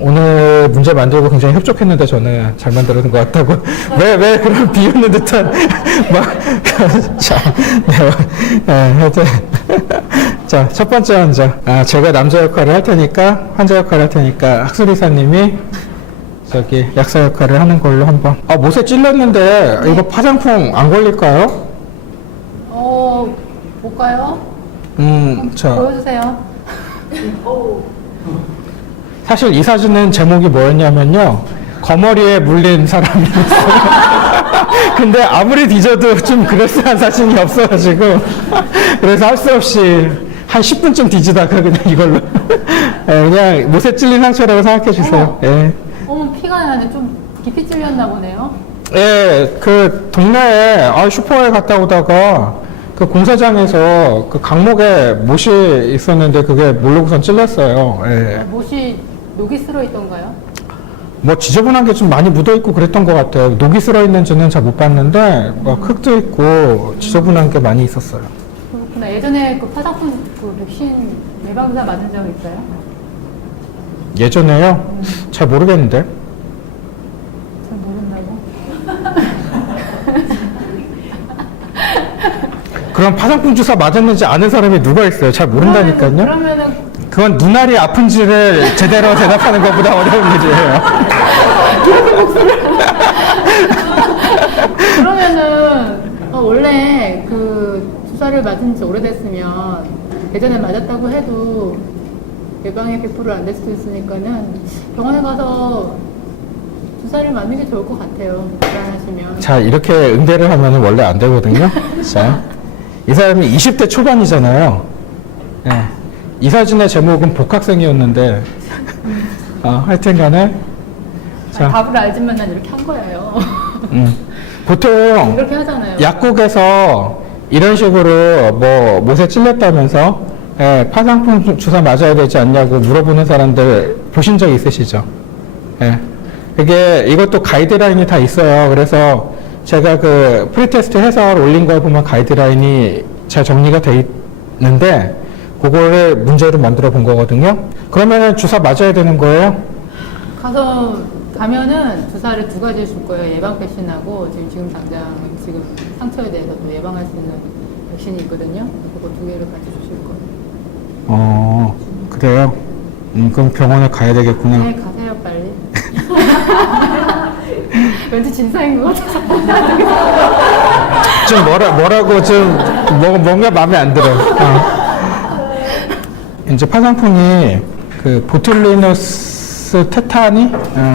오늘 문제 만들고 굉장히 협족했는데 저는 잘 만들어낸 것 같다고. 왜 그런 비웃는 듯한, 막, 자, 하여튼. 자, 첫 번째 환자. 제가 남자 역할을 할 테니까, 환자 역할을 할 테니까, 학술이사님이 저기 약사 역할을 하는 걸로 한번. 못에 찔렸는데, 이거 파상풍 안 걸릴까요? 볼까요? 자. 보여주세요. 사실 이 사진은 제목이 뭐였냐면요. 거머리에 물린 사람이 있어요. 근데 아무리 뒤져도 좀 그럴싸한 사진이 없어가지고. 그래서 할 수 없이 한 10분쯤 뒤지다가 그냥 이걸로. 그냥 못에 찔린 상처라고 생각해 주세요. 예. 피가 나는데 좀 깊이 찔렸나 보네요. 예, 그 동네에 슈퍼에 갔다 오다가 그 공사장에서 그 강목에 못이 있었는데 그게 모르고선 찔렸어요. 예. 못이 녹이 쓸어 있던가요? 뭐 지저분한 게 좀 많이 묻어 있고 그랬던 것 같아요. 녹이 쓸어 있는지는 잘 못 봤는데 막 흙도 있고 지저분한 게 많이 있었어요. 그렇구나. 예전에 그 파상풍 그 백신 예방주사 맞은 적 있어요? 예전에요? 잘 모르겠는데. 잘 모른다고? 그럼 파상풍 주사 맞았는지 아는 사람이 누가 있어요? 잘 모른다니까요. 그러면은 그건 눈알이 아픈지를 제대로 대답하는 것보다 어려운 일이에요. 그러면은 원래 그 주사를 맞은 지 오래됐으면 예전에 맞았다고 해도 예방에 100% 안 될 수도 있으니까는 병원에 가서 주사를 맞는 게 좋을 것 같아요. 불안하시면. 자, 이렇게 응대를 하면 원래 안 되거든요. 자, 이 사람이 20대 초반이잖아요. 예. 이 사진의 제목은 복학생이었는데, 하여튼 간에. 자. 답을 알지만 난 이렇게 한 거예요. 보통 이렇게 하잖아요. 약국에서 이런 식으로 뭐 못에 찔렸다면서 파상풍 주사 맞아야 되지 않냐고 물어보는 사람들 보신 적 있으시죠? 예. 그게 이것도 가이드라인이 다 있어요. 그래서 제가 그 프리테스트 해설 올린 걸 보면 가이드라인이 잘 정리가 돼 있는데 그거를 문제로 만들어 본 거거든요. 그러면은 주사 맞아야 되는 거예요? 가면은 주사를 두 가지 줄 거예요. 예방 백신하고 지금 당장 지금 상처에 대해서 또 예방할 수 있는 백신이 있거든요. 그거 두 개를 같이 주실 거예요. 그래요? 그럼 병원에 가야 되겠구나. 네, 가세요 빨리. 왠지 진상인 것 같아서. 좀 뭐라고 좀 뭔가 마음에 안 들어. 이제 파상풍이 그 보툴리누스 테타니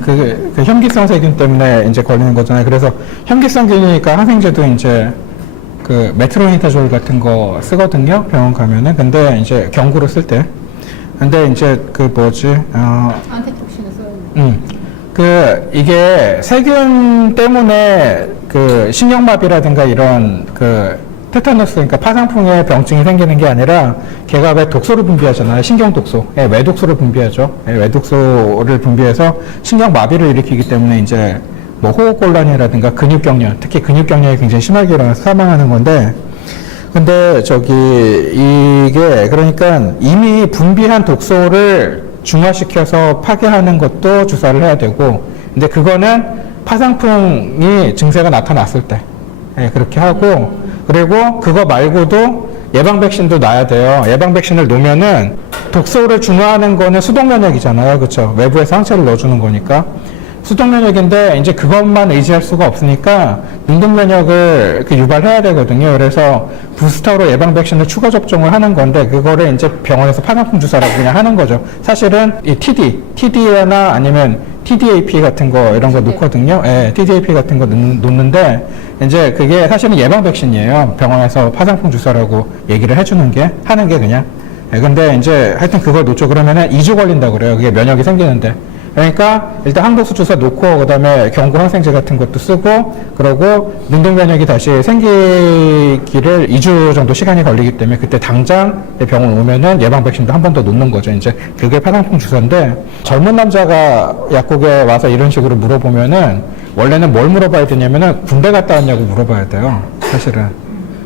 그 현기성 세균 때문에 이제 걸리는 거잖아요. 그래서 현기성균이니까 항생제도 이제 그 메트로니다졸 같은 거 쓰거든요. 병원 가면은. 근데 이제 경구로 쓸 때. 근데 이제 그 뭐지? 안티톡신을 써요. 그 이게 세균 때문에 그 신경마비라든가 이런 그 테타너스, 그러니까 파상풍에 병증이 생기는 게 아니라 걔가 왜 독소를 분비하잖아요. 신경독소. 외독소를 분비하죠. 외독소를 분비해서 신경마비를 일으키기 때문에 이제 뭐 호흡곤란이라든가 근육경련, 특히 근육경련이 굉장히 심하게 일어나서 사망하는 건데, 근데 이게 그러니까 이미 분비한 독소를 중화시켜서 파괴하는 것도 주사를 해야 되고, 근데 그거는 파상풍이 증세가 나타났을 때 그렇게 하고, 그리고 그거 말고도 예방 백신도 놔야 돼요. 예방 백신을 놓으면은 독소를 중화하는 거는 수동 면역이잖아요. 그렇죠? 외부에서 항체를 넣어주는 거니까. 수동 면역인데 이제 그것만 의지할 수가 없으니까 능동 면역을 유발해야 되거든요. 그래서 부스터로 예방 백신을 추가 접종을 하는 건데 그거를 이제 병원에서 파상풍 주사라고 그냥 하는 거죠. 사실은 이 TD나 아니면 TDAP 같은 거 이런 거 놓거든요. TDAP 같은 거 놓는데 이제 그게 사실은 예방 백신이에요. 병원에서 파상풍 주사라고 얘기를 하는 게 그냥. 근데 이제 하여튼 그걸 놓죠. 그러면은 2주 걸린다고 그래요. 그게 면역이 생기는데. 그러니까 일단 항독수 주사 놓고 그다음에 경구 항생제 같은 것도 쓰고 그러고 능동 면역이 다시 생기기를 2주 정도 시간이 걸리기 때문에 그때 당장 병원 오면은 예방 백신도 한 번 더 놓는 거죠. 이제 그게 파상풍 주사인데 젊은 남자가 약국에 와서 이런 식으로 물어보면은 원래는 뭘 물어봐야 되냐면은 군대 갔다 왔냐고 물어봐야 돼요. 사실은.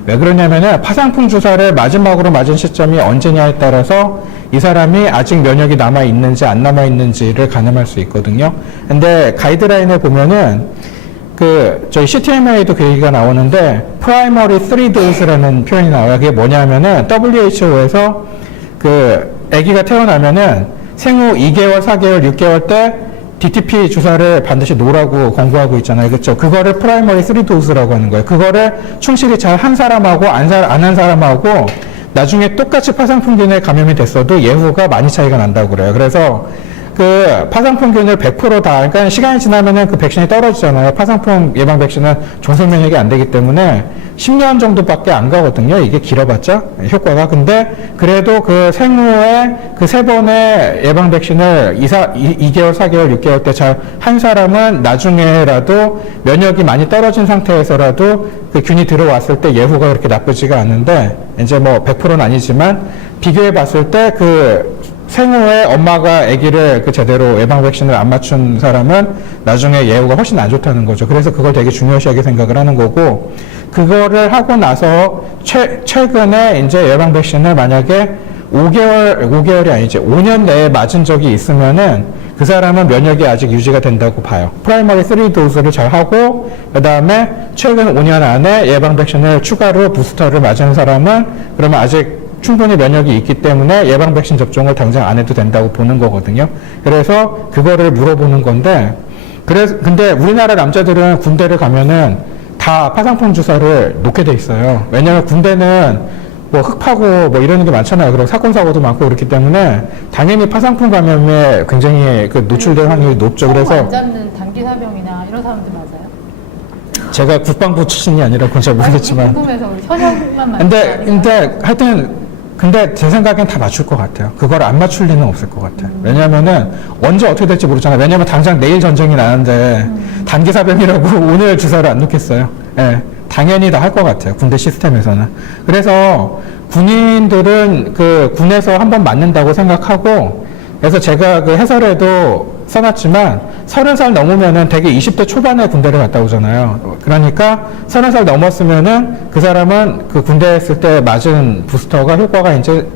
왜 그러냐면은 파상풍 주사를 마지막으로 맞은 시점이 언제냐에 따라서 이 사람이 아직 면역이 남아 있는지 안 남아 있는지를 가늠할 수 있거든요. 근데 가이드라인에 보면은 저희 CTMA에도 그 얘기가 나오는데 primary 3dose라는 표현이 나와요. 그게 뭐냐면은 WHO에서 아기가 태어나면은 생후 2개월, 4개월, 6개월 때 DTP 주사를 반드시 놓으라고 권고하고 있잖아요. 그렇죠? 그거를 프라이머리 3도스라고 하는 거예요. 그거를 충실히 잘 한 사람하고 안 한 사람하고 나중에 똑같이 파상풍균에 감염이 됐어도 예후가 많이 차이가 난다고 그래요. 그래서 파상풍균을 100% 다, 그러니까 시간이 지나면은 그 백신이 떨어지잖아요. 파상풍 예방 백신은 종속 면역이 안 되기 때문에 10년 정도밖에 안 가거든요. 이게 길어봤자 효과가. 근데 그래도 생후에 세 번의 예방 백신을 2개월, 4개월, 6개월 때 잘 한 사람은 나중에라도 면역이 많이 떨어진 상태에서라도 그 균이 들어왔을 때 예후가 그렇게 나쁘지가 않은데 이제 뭐 100%는 아니지만 비교해 봤을 때 생후에 엄마가 아기를 제대로 예방 백신을 안 맞춘 사람은 나중에 예후가 훨씬 안 좋다는 거죠. 그래서 그걸 되게 중요시하게 생각을 하는 거고, 그거를 하고 나서 최근에 이제 예방 백신을 만약에 5개월이 아니지 5년 내에 맞은 적이 있으면은 그 사람은 면역이 아직 유지가 된다고 봐요. 프라이머리 3도스를 잘 하고 그다음에 최근 5년 안에 예방 백신을 추가로 부스터를 맞은 사람은 그러면 아직 충분히 면역이 있기 때문에 예방 백신 접종을 당장 안 해도 된다고 보는 거거든요. 그래서 그거를 물어보는 건데, 근데 우리나라 남자들은 군대를 가면은 다 파상풍 주사를 놓게 돼 있어요. 왜냐면 군대는 뭐 흙파고 뭐 이러는 게 많잖아요. 그리고 사건 사고도 많고 그렇기 때문에 당연히 파상풍 감염에 굉장히 노출될 확률이 높죠. 그래서 안 잡는 단기 사병이나 이런 사람들 맞아요? 제가 국방부 출신이 아니라 그건 잘 모르겠지만. 궁금해서 현역만 맞는 근데 하여튼 근데 제 생각엔 다 맞출 것 같아요. 그걸 안 맞출 리는 없을 것 같아요. 왜냐면은 언제 어떻게 될지 모르잖아요. 왜냐면 당장 내일 전쟁이 나는데 단기 사병이라고 오늘 주사를 안 놓겠어요. 예, 당연히 다 할 것 같아요. 군대 시스템에서는. 그래서 군인들은 군에서 한번 맞는다고 생각하고, 그래서 제가 해설에도 써놨지만 30살 넘으면은 되게 20대 초반에 군대를 갔다 오잖아요. 그러니까 30살 넘었으면은 그 사람은 군대에 있을 때 맞은 부스터가 효과가 이제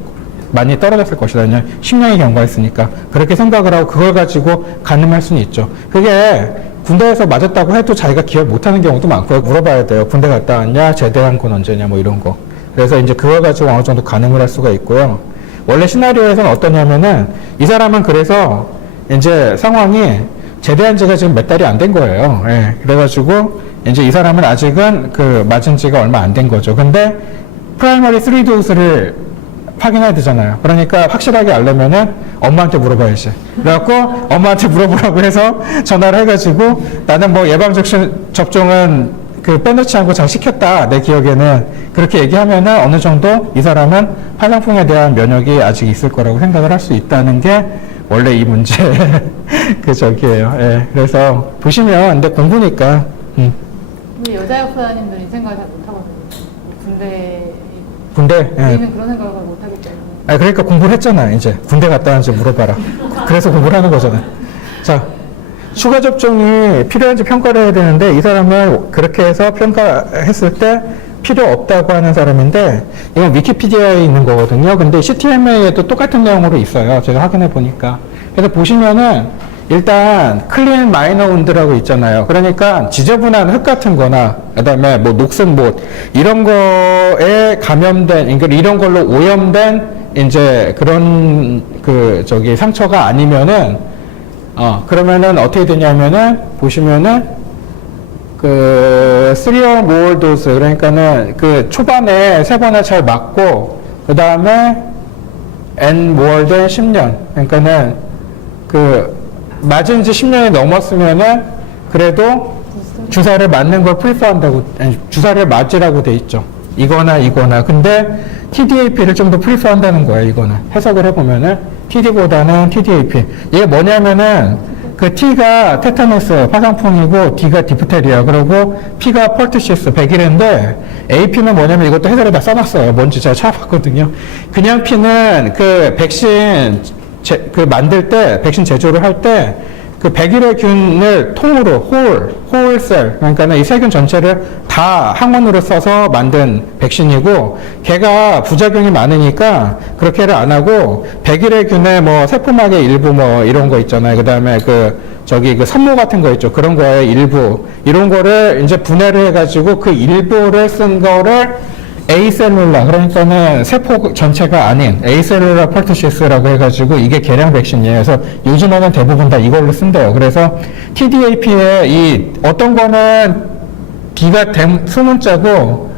많이 떨어졌을 것이다. 왜냐면 10년이 경과했으니까. 그렇게 생각을 하고 그걸 가지고 가늠할 수는 있죠. 그게 군대에서 맞았다고 해도 자기가 기억 못하는 경우도 많고요. 물어봐야 돼요. 군대 갔다 왔냐? 제대한 건 언제냐? 뭐 이런 거. 그래서 이제 그걸 가지고 어느 정도 가늠을 할 수가 있고요. 원래 시나리오에서는 어떠냐면은 이 사람은 그래서 이제 상황이 제대한 지가 지금 몇 달이 안 된 거예요. 예. 그래가지고 이제 이 사람은 아직은 맞은 지가 얼마 안 된 거죠. 근데 프라이머리 3도스를 확인해야 되잖아요. 그러니까 확실하게 알려면은 엄마한테 물어봐야지. 그래갖고 엄마한테 물어보라고 해서 전화를 해가지고 나는 뭐 접종은 빼놓지 않고 잘 시켰다. 내 기억에는. 그렇게 얘기하면은 어느 정도 이 사람은 파상풍에 대한 면역이 아직 있을 거라고 생각을 할 수 있다는 게 원래 이 문제 저기예요. 예. 그래서 보시면 근데 공부니까. 근데 여자 역사님들이 생각을 잘 못하거든요. 군대 예. 우리는 그런 생각을 못하기 때문에. 그러니까 공부를 했잖아. 이제 군대 갔다 왔는지 물어봐라. 그래서 공부를 하는 거잖아. 자, 추가 접종이 필요한지 평가를 해야 되는데 이 사람은 그렇게 해서 평가했을 때 필요 없다고 하는 사람인데, 이건 위키피디아에 있는 거거든요. 근데 CTMA에도 똑같은 내용으로 있어요. 제가 확인해 보니까. 그래서 보시면은 일단 클린 마이너 운드라고 있잖아요. 그러니까 지저분한 흙 같은 거나 그다음에 뭐 녹슨 못 이런 거에 감염된, 그러니까 이런 걸로 오염된 이제 그런 상처가 아니면은 그러면은 어떻게 되냐면은 보시면은 3 or more dose, 그러니까는 초반에 3번을 잘 맞고 그 다음에 and more than 10년, 그러니까는 맞은 지 10년이 넘었으면은 그래도 주사를 맞는 걸 프리퍼한다고, 주사를 맞으라고 돼 있죠. 이거나 이거나. 근데 TDAP를 좀 더 프리퍼한다는 거예요. 이거는 해석을 해보면은 TD보다는 TDAP. 이게 뭐냐면은 그 T가 테타노스 파상풍이고 D가 디프테리아 그리고 P가 펄티시스 백일인데 AP는 뭐냐면 이것도 해설에 다 써놨어요. 뭔지 제가 찾아봤거든요. 그냥 P는 그 백신 그 만들 때 백신 제조를 할 때 그 백일의 균을 통으로 홀셀 그러니까는 이 세균 전체를 다 항원으로 써서 만든 백신이고 걔가 부작용이 많으니까 그렇게를 안 하고 백일의 균의 뭐 세포막의 일부 뭐 이런 거 있잖아요. 그다음에 그 저기 그 산모 같은 거 있죠. 그런 거의 일부 이런 거를 이제 분해를 해가지고 그 일부를 쓴 거를 에이셀룰라 그러니까는 세포 전체가 아닌 에이셀룰라 펄티시스라고 해가지고 이게 개량 백신이에요. 그래서 요즘에는 대부분 다 이걸로 쓴대요. 그래서 TDAP에 이 어떤 거는 D가 소문자고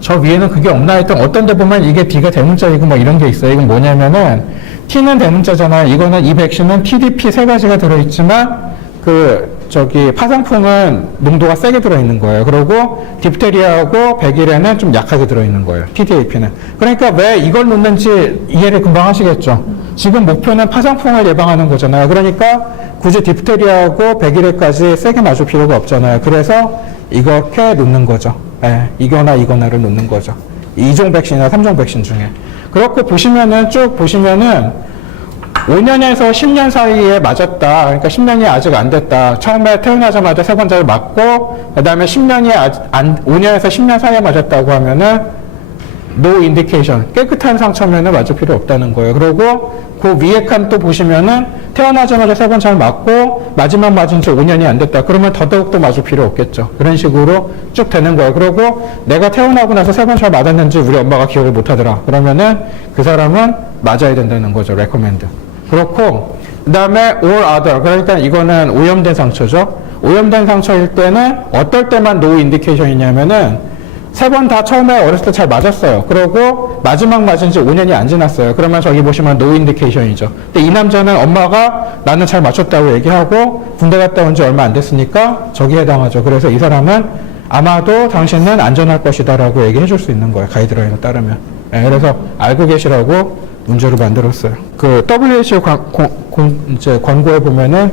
저 위에는 그게 없나 했던 어떤 데 보면 이게 D가 대문자이고 뭐 이런 게 있어요. 이건 뭐냐면은 T는 대문자잖아요. 이거는 이 백신은 TDP 세 가지가 들어있지만 그 저기 파상풍은 농도가 세게 들어있는 거예요. 그리고 디프테리아하고 백일에는 좀 약하게 들어있는 거예요. TDAP는. 그러니까 왜 이걸 넣는지 이해를 금방 하시겠죠. 지금 목표는 파상풍을 예방하는 거잖아요. 그러니까 굳이 디프테리아하고 백일에까지 세게 맞을 필요가 없잖아요. 그래서 이렇게 놓는 거죠. 예, 이거나를 놓는 거죠. 2종 백신이나 3종 백신 중에. 그렇고 보시면은 쭉 보시면은 5년에서 10년 사이에 맞았다. 그러니까 10년이 아직 안 됐다. 처음에 태어나자마자 세 번째를 맞고, 그 다음에 5년에서 10년 사이에 맞았다고 하면은, no indication. 깨끗한 상처면은 맞을 필요 없다는 거예요. 그리고 그 위에 칸 또 보시면은, 태어나자마자 세 번째를 맞고, 마지막 맞은 지 5년이 안 됐다. 그러면 더더욱 또 맞을 필요 없겠죠. 그런 식으로 쭉 되는 거예요. 그리고 내가 태어나고 나서 세 번째를 맞았는지 우리 엄마가 기억을 못 하더라. 그러면은 그 사람은 맞아야 된다는 거죠. recommend. 그렇고 그 다음에 all other 그러니까 이거는 오염된 상처죠. 오염된 상처일 때는 어떨 때만 no indication이냐면은 세 번 다 처음에 어렸을 때 잘 맞았어요. 그러고 마지막 맞은 지 5년이 안 지났어요. 그러면 저기 보시면 no indication이죠. 근데 이 남자는 엄마가 나는 잘 맞췄다고 얘기하고 군대 갔다 온 지 얼마 안 됐으니까 저기에 해당하죠. 그래서 이 사람은 아마도 당신은 안전할 것이다 라고 얘기해 줄 수 있는 거예요. 가이드라인에 따르면. 네, 그래서 알고 계시라고 문제로 만들었어요. 그 WHO 이제 권고에 보면은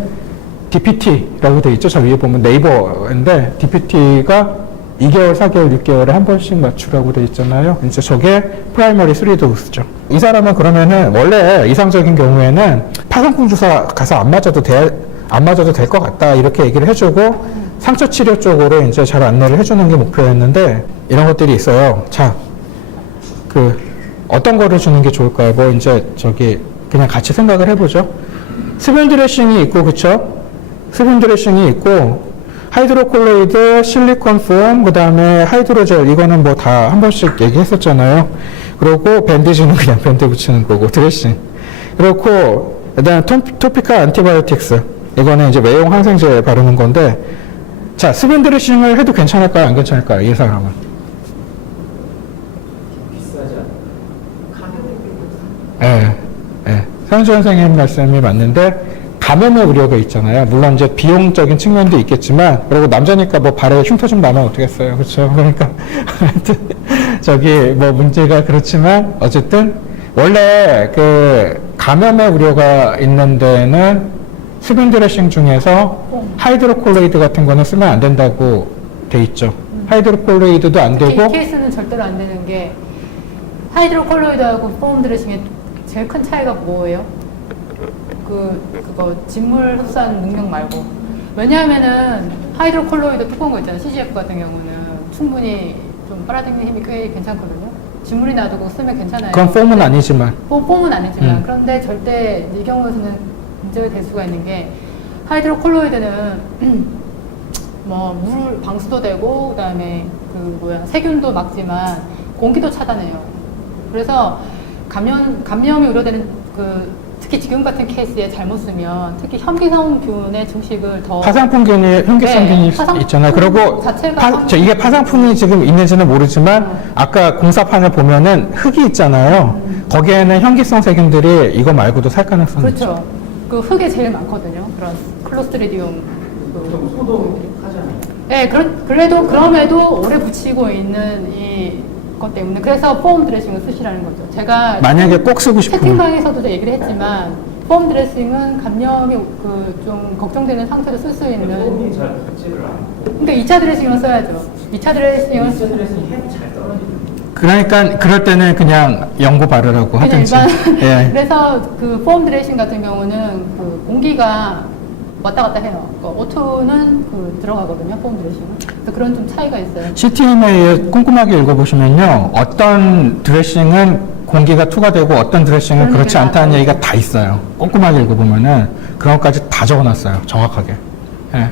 DPT라고 돼 있죠. 저 위에 보면 네이버인데 DPT가 2개월, 4개월, 6개월에 한 번씩 맞추라고 돼 있잖아요. 이제 저게 프라이머리 3도스죠. 이 사람은 그러면은 원래 이상적인 경우에는 파상풍 주사 가서 안 맞아도 될 것 같다 이렇게 얘기를 해주고 상처 치료 쪽으로 이제 잘 안내를 해주는 게 목표였는데 이런 것들이 있어요. 자, 어떤 거를 주는 게 좋을까요? 뭐 이제 저기 그냥 같이 생각을 해보죠. 수분 드레싱이 있고 그쵸? 수분 드레싱이 있고 하이드로콜로이드, 실리콘 폼, 그 다음에 하이드로젤 이거는 뭐 다 한 번씩 얘기했었잖아요. 그리고 밴디지는 그냥 밴드 붙이는 거고 드레싱. 그렇고 그다음 토피컬 안티바이오틱스 이거는 이제 외용 항생제 바르는 건데 자 수분 드레싱을 해도 괜찮을까요? 안 괜찮을까요? 이 사람은? 예, 예. 서현주 선생님 말씀이 맞는데, 감염의 우려가 있잖아요. 물론 이제 비용적인 측면도 있겠지만, 그리고 남자니까 뭐 발에 흉터 좀 나면 어떡겠어요. 그렇죠? 그러니까, 저기 뭐 문제가 그렇지만, 어쨌든, 원래 그 감염의 우려가 있는 데는 수분 드레싱 중에서 하이드로콜로이드 같은 거는 쓰면 안 된다고 돼 있죠. 하이드로콜로이드도 안 되고. 이 케이스는 절대로 안 되는 게, 하이드로콜로이드하고 폼 드레싱의 제일 큰 차이가 뭐예요? 그거 진물 흡수하는 능력 말고. 왜냐하면은 하이드로콜로이드 두꺼운 거 있잖아요. CGF 같은 경우는 충분히 좀 빨아당기는 힘이 꽤 괜찮거든요. 진물이 놔두고 쓰면 괜찮아요. 그건 폼은 아니지만. 폼은 아니지만. 그런데 절대 이 경우에서는 문제가 될 수가 있는 게 하이드로콜로이드는 뭐 물 방수도 되고 그다음에 세균도 막지만 공기도 차단해요. 그래서 감염이 우려되는 특히 지금 같은 케이스에 잘못 쓰면 특히 현기성균의 증식을 더 파상풍균이 현기성균이 있잖아요. 그리고 이게 파상풍이 지금 있는지는 모르지만 아까 공사판을 보면은 흙이 있잖아요. 거기에는 현기성 세균들이 이거 말고도 살 가능성이 그렇죠. 있죠. 그 흙에 제일 많거든요. 그런 클로스트리디움. 소독하잖아요. 네, 그럼에도 오래 붙이고 있는 것 때문에 그래서 폼 드레싱을 쓰시라는 거죠. 제가 만약에 꼭 쓰고 싶으면 채팅방에서도 얘기를 했지만 폼 드레싱은 감염이 좀 걱정되는 상태로 쓸 수 있는. 폼이 잘 받지를 않고. 그러니까 2차 드레싱을 써야죠. 2차 드레싱은 스트레스는 햄이 잘 떨어지는. 그러니까 그럴 때는 그냥 연고 바르라고 그냥 하든지. 일반. 예. 그래서 그 폼 드레싱 같은 경우는 그 공기가 왔다 갔다 해요. 그러니까 O2는 들어가거든요. 폼 드레싱은. 그래서 그런 좀 차이가 있어요. CTM에 꼼꼼하게 읽어보시면요. 어떤 드레싱은 공기가 투과되고 어떤 드레싱은 그런 그렇지 얘기가 않다는 나와요. 얘기가 다 있어요. 꼼꼼하게 읽어보면은 그런 것까지 다 적어놨어요. 정확하게. 예.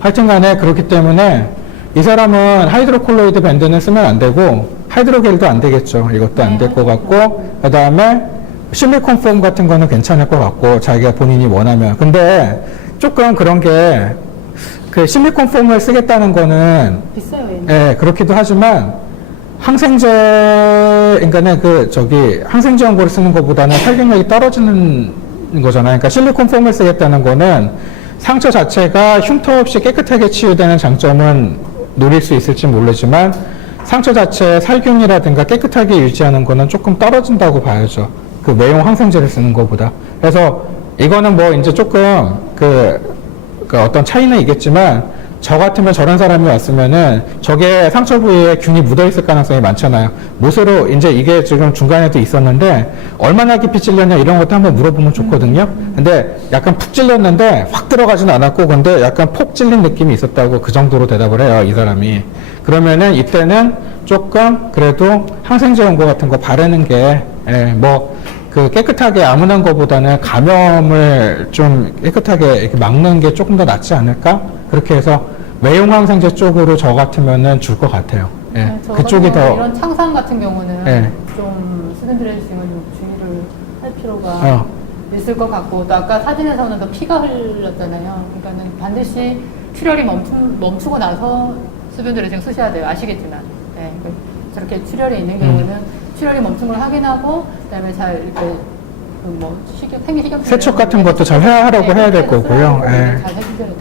하여튼 간에 그렇기 때문에 이 사람은 하이드로콜로이드 밴드는 쓰면 안 되고 하이드로겔도 안 되겠죠. 이것도 안 될 것 같고 그 다음에 실리콘 폼 같은 거는 괜찮을 것 같고 자기가 본인이 원하면. 근데 조금 그런 게 그 실리콘 폼을 쓰겠다는 거는 비싸요, 얘는. 예, 그렇기도 하지만 항생제, 그러니까는 항생제 연고를 쓰는 것보다는 살균력이 떨어지는 거잖아요. 그러니까 실리콘 폼을 쓰겠다는 거는 상처 자체가 흉터 없이 깨끗하게 치유되는 장점은 노릴 수 있을지 모르지만 상처 자체의 살균이라든가 깨끗하게 유지하는 거는 조금 떨어진다고 봐야죠. 그 외용 항생제를 쓰는 것보다. 그래서 이거는 뭐 이제 조금 그 어떤 차이는 있겠지만 저 같으면 저런 사람이 왔으면은 저게 상처 부위에 균이 묻어 있을 가능성이 많잖아요. 못으로 이제 이게 지금 중간에도 있었는데 얼마나 깊이 찔렸냐 이런 것도 한번 물어보면 좋거든요. 근데 약간 푹 찔렸는데 확 들어가진 않았고 근데 약간 폭 찔린 느낌이 있었다고 그 정도로 대답을 해요, 이 사람이. 그러면은 이때는 조금 그래도 항생제 연고 같은 거 바르는 게 깨끗하게 아무난 거보다는 감염을 좀 깨끗하게 이렇게 막는 게 조금 더 낫지 않을까? 그렇게 해서 외용 항생제 쪽으로 저 같으면은 줄 것 같아요. 예. 네, 저 그쪽이 같은 경우 더, 이런 창상 같은 경우는 예. 좀 수분 드레싱을 좀 주의를 할 필요가 있을 것 같고 또 아까 사진에서는 더 피가 흘렀잖아요. 그러니까는 반드시 출혈이 멈추고 나서 수분 드레싱 쓰셔야 돼요. 아시겠지만. 네, 저렇게 출혈이 있는 경우는 출혈이 멈춘 걸 확인하고 그다음에 잘 이렇게 생리 식염 세척 같은 것도 잘 하라고 해야 될 거고요. 예. 잘 해주셔야 돼요.